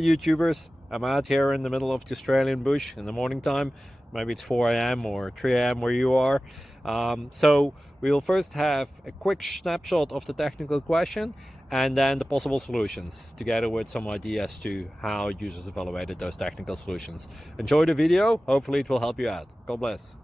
YouTubers. I'm out here in the middle of the Australian bush in the morning time. Maybe it's 4 a.m. or 3 a.m. where you are. So we'll first have a quick snapshot of the technical question and then the possible solutions, together with some ideas to how users evaluated those technical solutions. Enjoy the video. Hopefully it will help you out. God bless.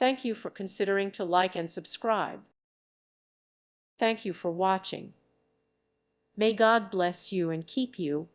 Thank you for considering to like and subscribe. Thank you for watching. May God bless you and keep you.